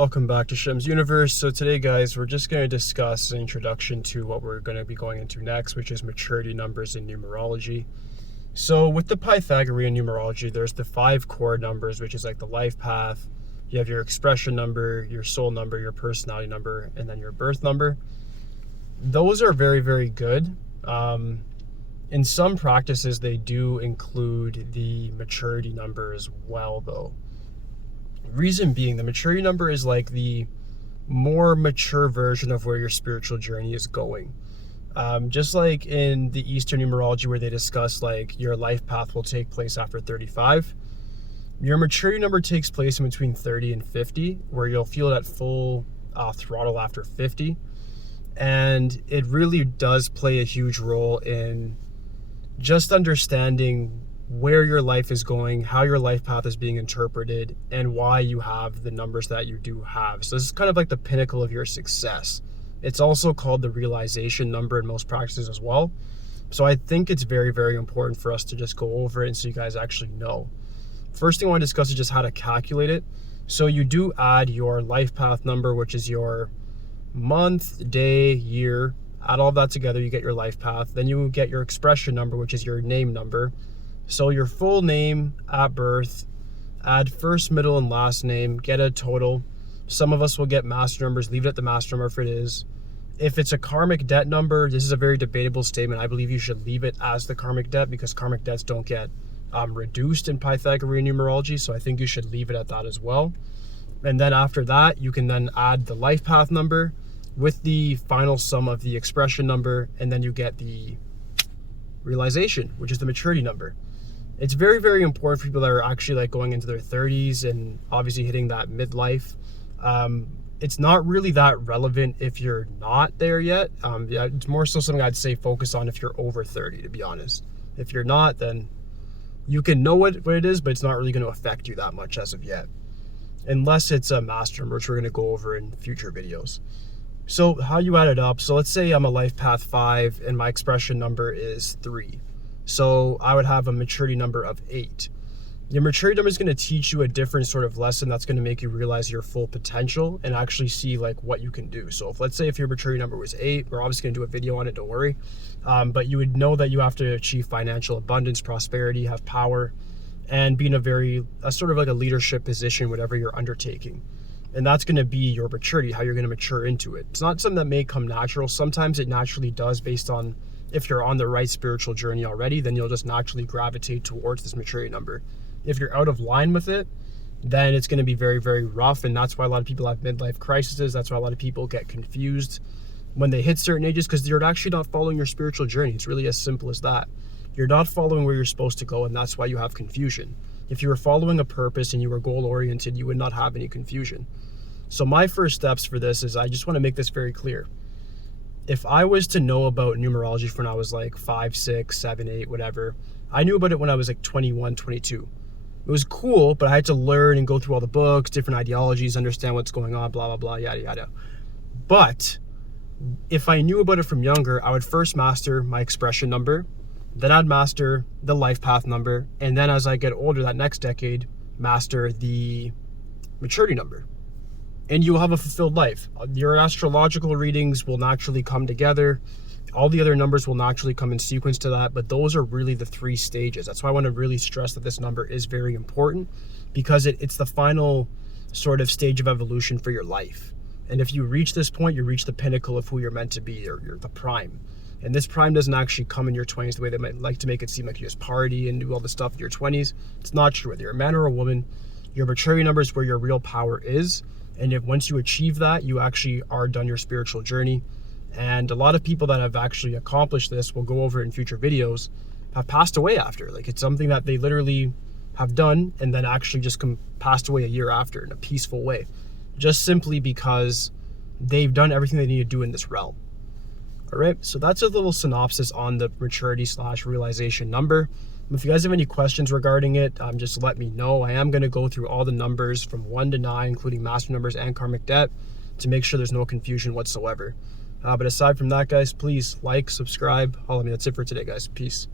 Welcome back to Shemsuniverse. So today, guys, we're just going to discuss an introduction to what we're going to be going into next, which is maturity numbers in numerology. So with the Pythagorean numerology, there's the 5 core numbers, which is like the life path. You have your expression number, your soul number, your personality number, and then your birth number. Those are very, very good. In some practices, they do include the maturity number as well, though. Reason being, the maturity number is like the more mature version of where your spiritual journey is going. Just like in the Eastern numerology where they discuss like your life path will take place after 35, your maturity number takes place in between 30 and 50, where you'll feel it at full throttle after 50. And it really does play a huge role in just understanding where your life is going, how your life path is being interpreted, and why you have the numbers that you do have. So this is kind of like the pinnacle of your success. It's also called the realization number in most practices as well. So I think it's very, very important for us to just go over it and so you guys actually know. First thing I want to discuss is just how to calculate it. So you do add your life path number, which is your month, day, year. Add all of that together, you get your life path. Then you get your expression number, which is your name number. So your full name at birth, add first, middle, and last name, get a total. Some of us will get master numbers, leave it at the master number if it is. If it's a karmic debt number, this is a very debatable statement. I believe you should leave it as the karmic debt because karmic debts don't get reduced in Pythagorean numerology. So I think you should leave it at that as well. And then after that, you can then add the life path number with the final sum of the expression number, and then you get the realization, which is the maturity number. It's very, very important for people that are actually like going into their 30s and obviously hitting that midlife. It's not really that relevant if you're not there yet. It's more so something I'd say focus on if you're over 30, to be honest. If you're not, then you can know what it is, but it's not really going to affect you that much as of yet. Unless it's a master number, which we're going to go over in future videos. So how you add it up. So let's say I'm a life path 5 and my expression number is 3. So I would have a maturity number of 8. Your maturity number is going to teach you a different sort of lesson that's going to make you realize your full potential and actually see like what you can do. So let's say if your maturity number was 8, we're obviously going to do a video on it, don't worry. But you would know that you have to achieve financial abundance, prosperity, have power, and be in a sort of like a leadership position, whatever you're undertaking. And that's going to be your maturity, how you're going to mature into it. It's not something that may come natural. Sometimes it naturally does based on if you're on the right spiritual journey already, then you'll just naturally gravitate towards this maturity number. If you're out of line with it, then it's going to be very, very rough. And that's why a lot of people have midlife crises. That's why a lot of people get confused when they hit certain ages because you're actually not following your spiritual journey. It's really as simple as that. You're not following where you're supposed to go, and that's why you have confusion. If you were following a purpose and you were goal-oriented, you would not have any confusion. So my first steps for this is I just want to make this very clear. If I was to know about numerology from when I was like 5, 6, 7, 8, whatever, I knew about it when I was like 21, 22. It was cool, but I had to learn and go through all the books, different ideologies, understand what's going on, blah, blah, blah, yada, yada. But if I knew about it from younger, I would first master my expression number, then I'd master the life path number, and then as I get older, that next decade, master the maturity number. And you will have a fulfilled life. Your astrological readings will naturally come together. All the other numbers will naturally come in sequence to that, but those are really the 3 stages. That's why I want to really stress that this number is very important because it's the final sort of stage of evolution for your life. And if you reach this point, you reach the pinnacle of who you're meant to be, or you're the prime. And this prime doesn't actually come in your 20s the way they might like to make it seem like you just party and do all this stuff in your 20s. It's not true. Whether you're a man or a woman, your maturity number is where your real power is. And if once you achieve that, you actually are done your spiritual journey. And a lot of people that have actually accomplished this, we'll go over it in future videos, have passed away after. Like it's something that they literally have done and then actually just passed away a year after in a peaceful way. Just simply because they've done everything they need to do in this realm. All right, so that's a little synopsis on the maturity/realization number. If you guys have any questions regarding it, just let me know. I am going to go through all the numbers from 1 to 9, including master numbers and karmic debt, to make sure there's no confusion whatsoever. But aside from that, guys, please like, subscribe. All of me. That's it for today, guys. Peace.